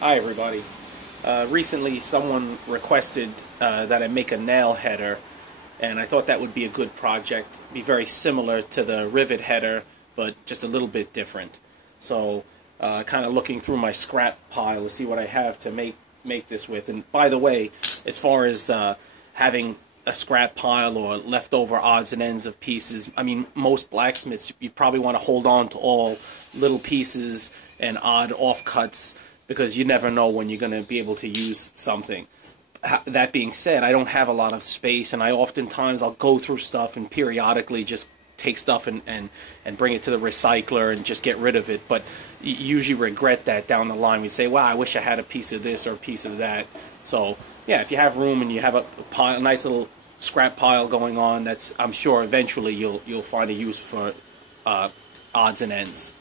Hi everybody. Recently someone requested that I make a nail header, and I thought that would be a good project. Be very similar to the Rivet Header, but just a little bit different. So kind of looking through my scrap pile to see what I have to make this with. And by the way, as far as having a scrap pile or leftover odds and ends of pieces, I mean, most blacksmiths, you probably want to hold on to all little pieces and odd offcuts, because you never know when you're going to be able to use something. That being said, I don't have a lot of space, and I'll go through stuff and periodically just take stuff and bring it to the recycler and just get rid of it. But you usually regret that down the line. We say, wow, I wish I had a piece of this or a piece of that. So yeah, if you have room and you have a nice little scrap pile going on, I'm sure eventually you'll find a use for odds and ends.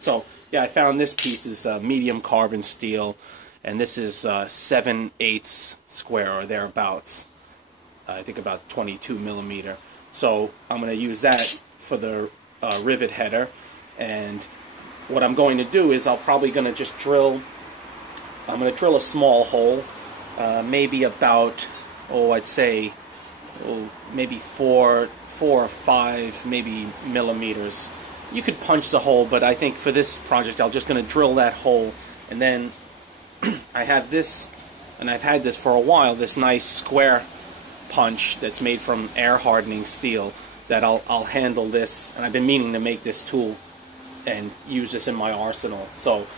So yeah, I found this piece is medium carbon steel, and this is 7/8 square or thereabouts. I think about 22 millimeter. So I'm going to use that for the rivet header, and what I'm going to do is I'm going to drill a small hole, maybe about, I'd say, maybe four or five, maybe millimeters. You could punch the hole, but I think for this project I'm just going to drill that hole. And then I have this, and I've had this for a while, this nice square punch that's made from air hardening steel that I'll handle this, and I've been meaning to make this tool and use this in my arsenal. So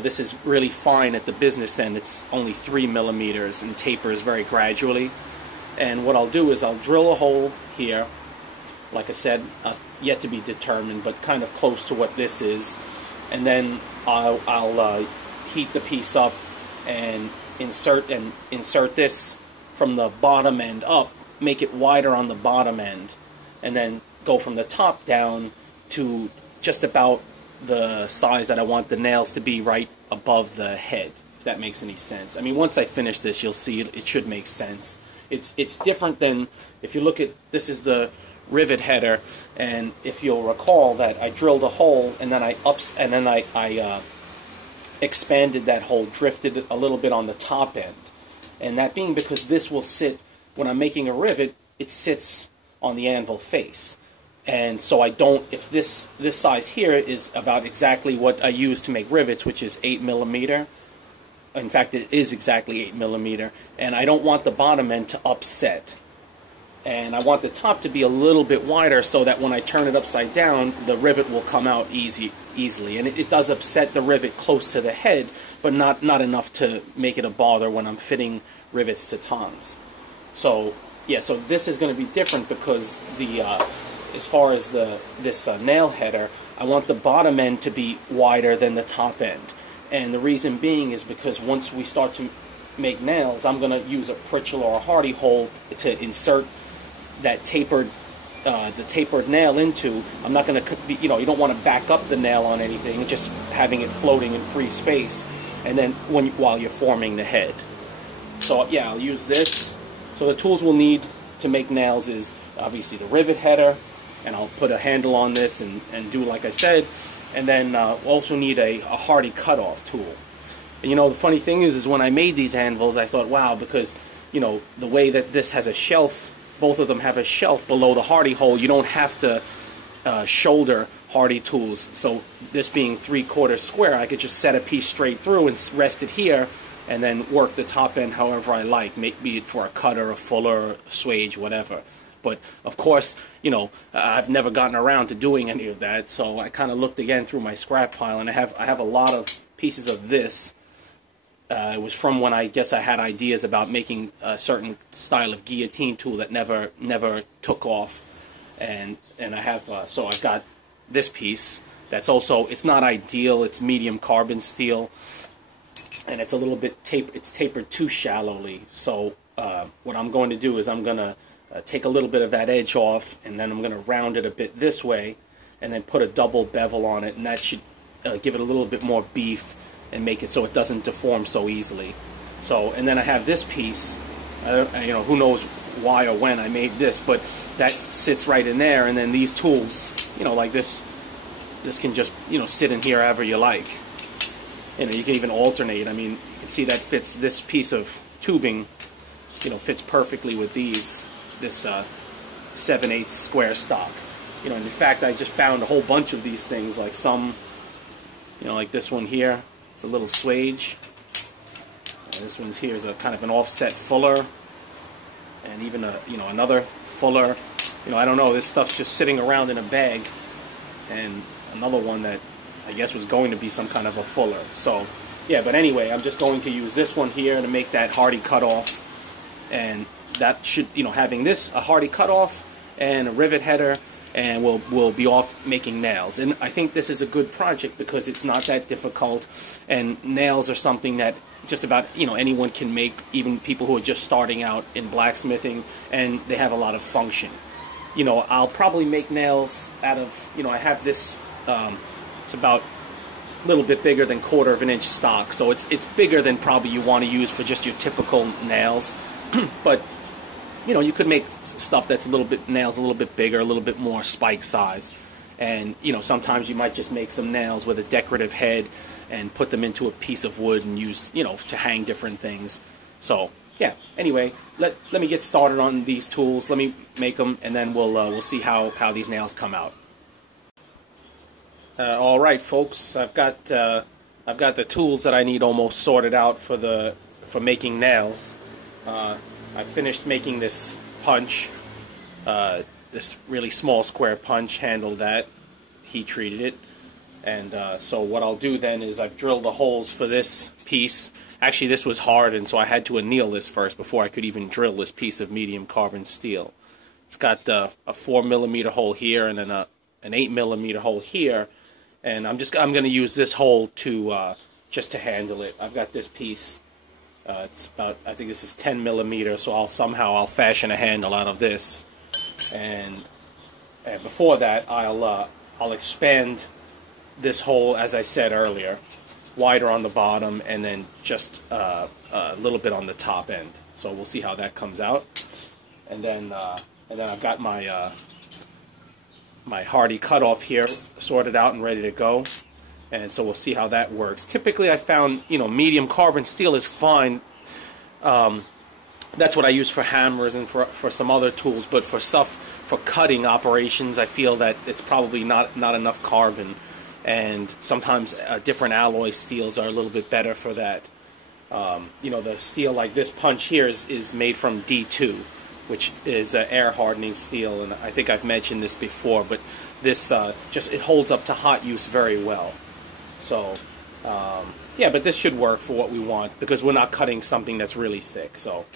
this is really fine at the business end. It's only 3 millimeters and tapers very gradually. And what I'll do is I'll drill a hole here, like I said, yet to be determined, but kind of close to what this is. And then I'll heat the piece up and insert this from the bottom end up, make it wider on the bottom end, and then go from the top down to just about the size that I want the nails to be, right above the head, if that makes any sense. I mean, once I finish this, you'll see it should make sense. It's different than, if you look at, this is the rivet header, and if you'll recall that I drilled a hole and then I expanded that hole, drifted it a little bit on the top end, and that being because this will sit, when I'm making a rivet, it sits on the anvil face, and so I don't, if this size here is about exactly what I use to make rivets, which is 8 millimeter. In fact, it is exactly 8 millimeter, and I don't want the bottom end to upset. And I want the top to be a little bit wider so that when I turn it upside down, the rivet will come out easily. And it does upset the rivet close to the head, but not enough to make it a bother when I'm fitting rivets to tongs. So yeah, so this is going to be different because as far as this nail header, I want the bottom end to be wider than the top end. And the reason being is because once we start to make nails, I'm going to use a Pritchell or a Hardy hole to insert that tapered nail into. I'm not going to, you don't want to back up the nail on anything, just having it floating in free space, and then while you're forming the head. So yeah, I'll use this. So the tools we'll need to make nails is obviously the rivet header, and I'll put a handle on this and do like I said, and then we'll also need a Hardy cutoff tool. And the funny thing is when I made these anvils, I thought, wow, because the way that this has a shelf, both of them have a shelf below the Hardy hole, you don't have to shoulder Hardy tools. So this being 3/4 square, I could just set a piece straight through and rest it here, and then work the top end however I like, be it for a cutter, a fuller, a swage, whatever. But of course, I've never gotten around to doing any of that, so I kind of looked again through my scrap pile, and I have a lot of pieces of this. It was from when I guess I had ideas about making a certain style of guillotine tool that never took off, and I have so I've got this piece that's also, it's not ideal, it's medium carbon steel, and it's a little bit tapered too shallowly. So what I'm going to do is I'm going to take a little bit of that edge off, and then I'm going to round it a bit this way, and then put a double bevel on it, and that should give it a little bit more beef and make it so it doesn't deform so easily. So, and then I have this piece, who knows why or when I made this, but that sits right in there, and then these tools, like this can just, sit in here however you like. you know, you can even alternate. I mean, you can see that fits this piece of tubing, you know, fits perfectly with this 7/8 square stock. You know, and in fact, I just found a whole bunch of these things, like some, you know, like this one here. It's a little swage. And this one's here is a kind of an offset fuller, and even a, you know, another fuller. You know, I don't know. This stuff's just sitting around in a bag, and another one that I guess was going to be some kind of a fuller. So, yeah. But anyway, I'm just going to use this one here to make that hardy cutoff, and that should, you know, having this a hardy cutoff and a rivet header, and we'll be off making nails. And I think this is a good project because it's not that difficult, and nails are something that just about, you know, anyone can make, even people who are just starting out in blacksmithing, and they have a lot of function. You know, I'll probably make nails out of, you know, I have this, it's about a little bit bigger than 1/4 of an inch stock, so it's bigger than probably you want to use for just your typical nails. But, you know, you could make stuff that's nails a little bit bigger, a little bit more spike size. And, you know, sometimes you might just make some nails with a decorative head and put them into a piece of wood and use, you know, to hang different things. So, yeah, anyway, let me get started on these tools. Let me make them, and then we'll see how these nails come out. All right, folks, I've got the tools that I need almost sorted out for making nails. I finished making this punch, this really small square punch, handled that, heat treated it, and so what I'll do then is I've drilled the holes for this piece. Actually, this was hard, and so I had to anneal this first before I could even drill this piece of medium carbon steel. It's got a 4mm hole here and then an 8mm hole here, and I'm going to use this hole to just to handle it. I've got this piece. It's about, I think this is 10mm, so I'll fashion a handle out of this, and before that I'll expand this hole, as I said earlier, wider on the bottom and then just a little bit on the top end. So we'll see how that comes out, and then I've got my my hardy cutoff here sorted out and ready to go. And so we'll see how that works. Typically, I found, you know, medium carbon steel is fine. That's what I use for hammers and for some other tools. But for cutting operations, I feel that it's probably not enough carbon. And sometimes different alloy steels are a little bit better for that. You know, the steel like this punch here is made from D2, which is air hardening steel. And I think I've mentioned this before, but this it holds up to hot use very well. So, yeah, but this should work for what we want because we're not cutting something that's really thick. So,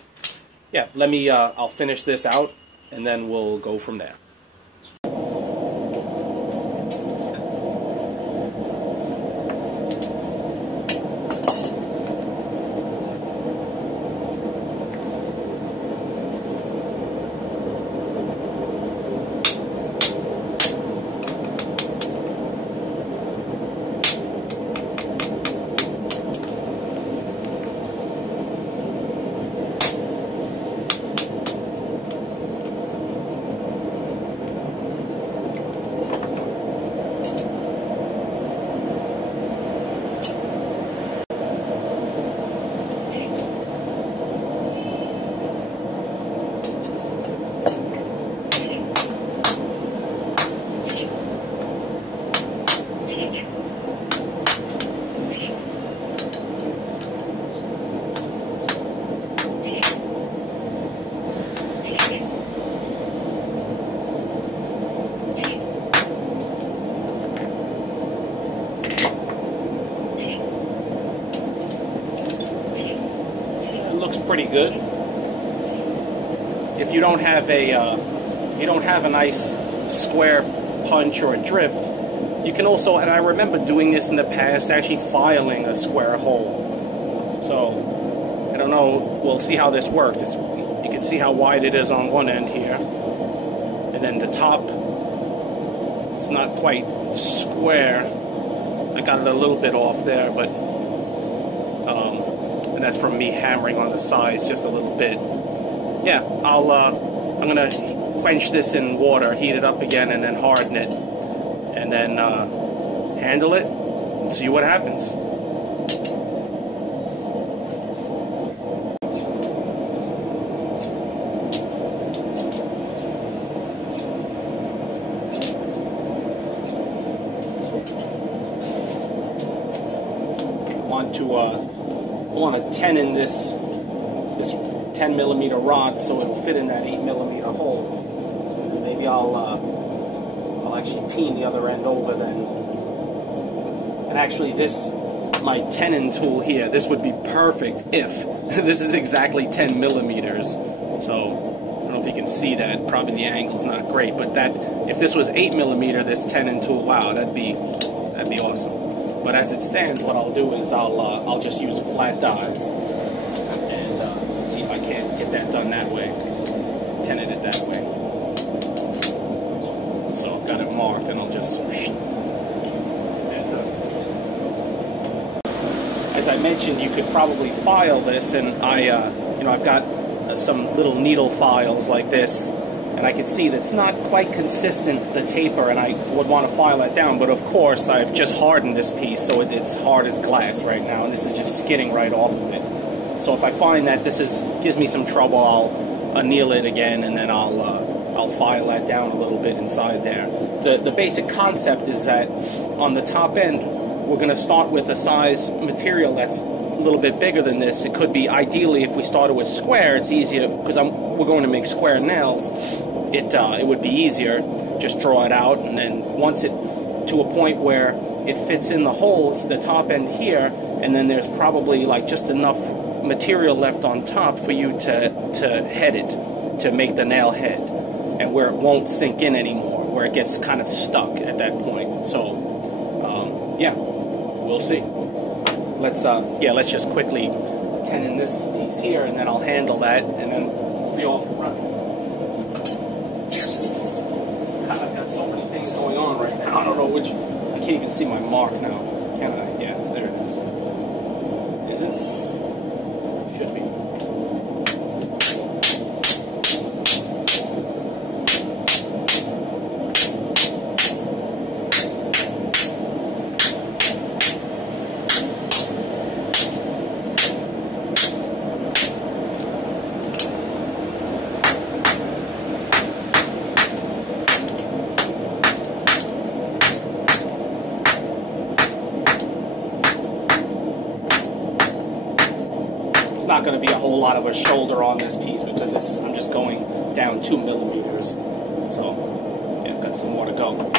yeah, I'll finish this out, and then we'll go from there. Pretty good. If you don't have a nice square punch or a drift, you can also, and I remember doing this in the past, actually filing a square hole. So I don't know. We'll see how this works. You can see how wide it is on one end here, and then the top. It's not quite square. I got it a little bit off there, but. And that's from me hammering on the sides just a little bit. Yeah, I'm gonna quench this in water, heat it up again, and then harden it, and then handle it and see what happens. want to tenon this 10mm rod so it'll fit in that 8mm hole. And maybe I'll actually peen the other end over then. And actually my tenon tool here, this would be perfect if this is exactly 10mm. So I don't know if you can see that. Probably the angle's not great, but if this was 8mm, this tenon tool, wow, that'd be awesome. But as it stands, what I'll do is I'll just use flat dies and see if I can't get that done that way. Tenon it that way. So I've got it marked, and I'll just. As I mentioned, you could probably file this, and I've got some little needle files like this, and I can see that's not quite consistent, the taper, and I would want to file that down. But of course, I've just hardened this piece, so it's hard as glass right now, and this is just skidding right off of it. So if I find that this gives me some trouble, I'll anneal it again, and then I'll file that down a little bit inside there. The basic concept is that on the top end, we're going to start with a size material that's a little bit bigger than this. It could be, ideally, if we started with square, it's easier, because we're going to make square nails. It would be easier. Just draw it out, and then once it to a point where it fits in the hole, the top end here, and then there's probably like just enough material left on top for you to head it, to make the nail head, and where it won't sink in anymore, where it gets kind of stuck at that point. So, yeah. We'll see. Let's just quickly tenon this piece here, and then I'll handle that, and then we'll be off and running. God, I've got so many things going on right now. I don't know which. I can't even see my mark now. Can I? Yeah, there it is. Is it? Should be. Not going to be a whole lot of a shoulder on this piece because I'm just going down 2mm. So yeah, I've got some more to go.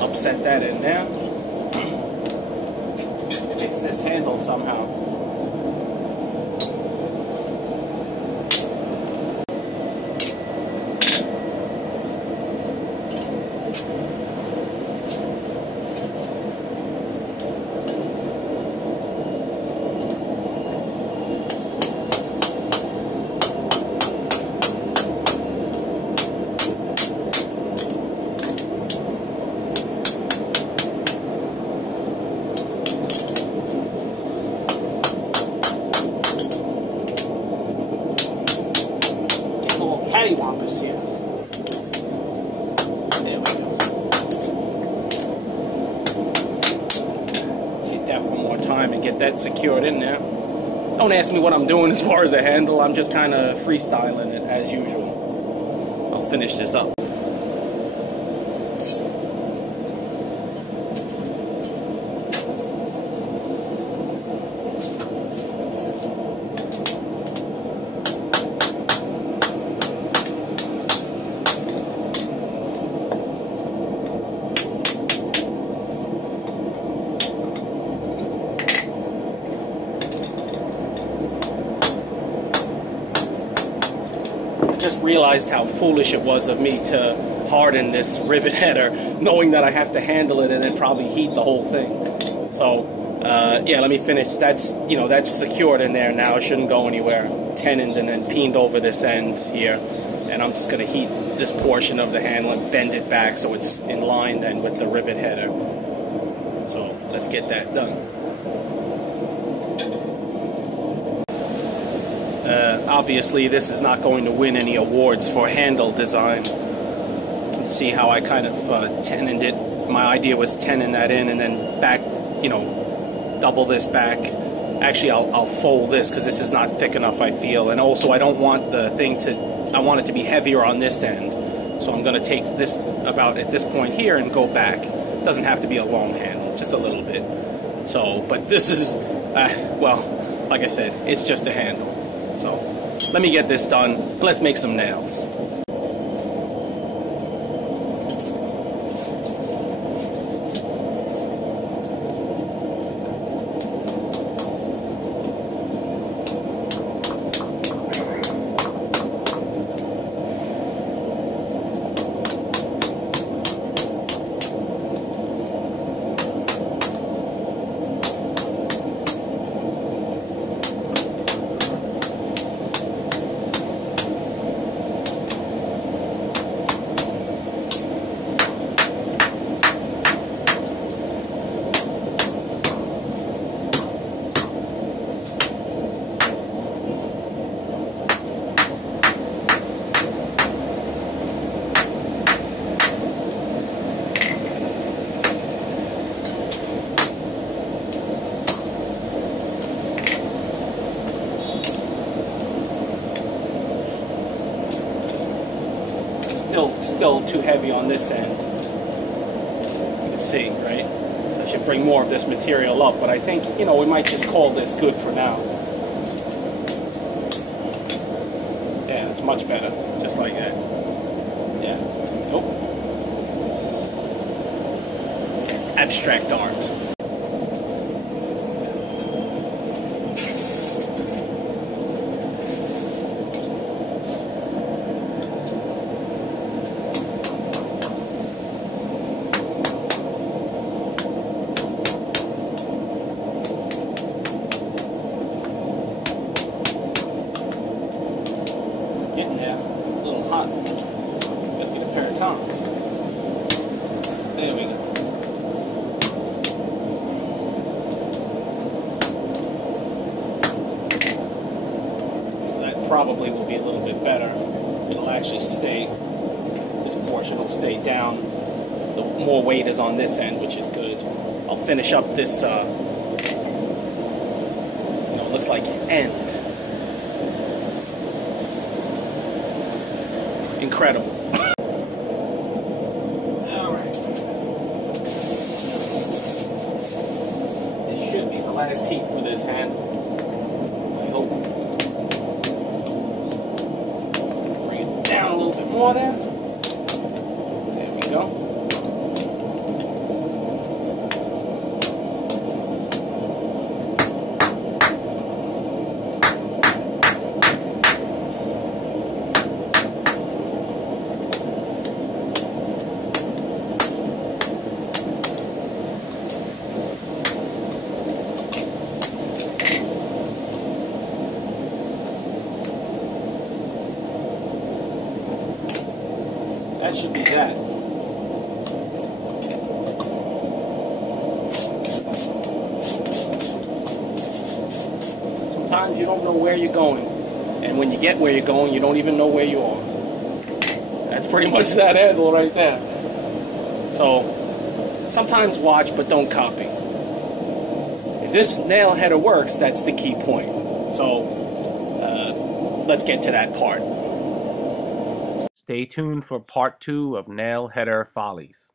Upset that in there. Fix this handle somehow. Cattywampus here. There we go. Hit that one more time and get that secured in there. Don't ask me what I'm doing as far as the handle. I'm just kind of freestyling it as usual. I'll finish this up. Realized how foolish it was of me to harden this rivet header, knowing that I have to handle it and then probably heat the whole thing. So yeah, let me finish. That's secured in there now. It shouldn't go anywhere. Tenoned and then peened over this end here, and I'm just going to heat this portion of the handle and bend it back so it's in line then with the rivet header. So let's get that done. Obviously, this is not going to win any awards for handle design. You can see how I kind of tenoned it. My idea was tenon that in and then back, you know, double this back. Actually, I'll fold this because this is not thick enough, I feel. And also, I don't want the thing to, I want it to be heavier on this end. So I'm going to take this about at this point here and go back. It doesn't have to be a long handle, just a little bit. So, but this is, well, like I said, it's just a handle. So let me get this done, and let's make some nails. Still too heavy on this end. You can see, right? So I should bring more of this material up, but I think, you know, we might just call this good for now. Yeah, it's much better, just like that. Yeah. Nope. Abstract art. Getting there, a little hot. Gotta get a pair of tongs. There we go. So that probably will be a little bit better. It'll actually stay, this portion will stay down. The more weight is on this end, which is good. I'll finish up this, you know, it looks like end. Incredible. Alright. This should be the last heat for this handle. I hope. Bring it down a little bit more there. There we go. That should be that. Sometimes you don't know where you're going. And when you get where you're going, you don't even know where you are. That's pretty much that handle right there. So, sometimes watch, but don't copy. If this nail header works, that's the key point. So, let's get to that part. Stay tuned for part 2 of Nail Header Follies.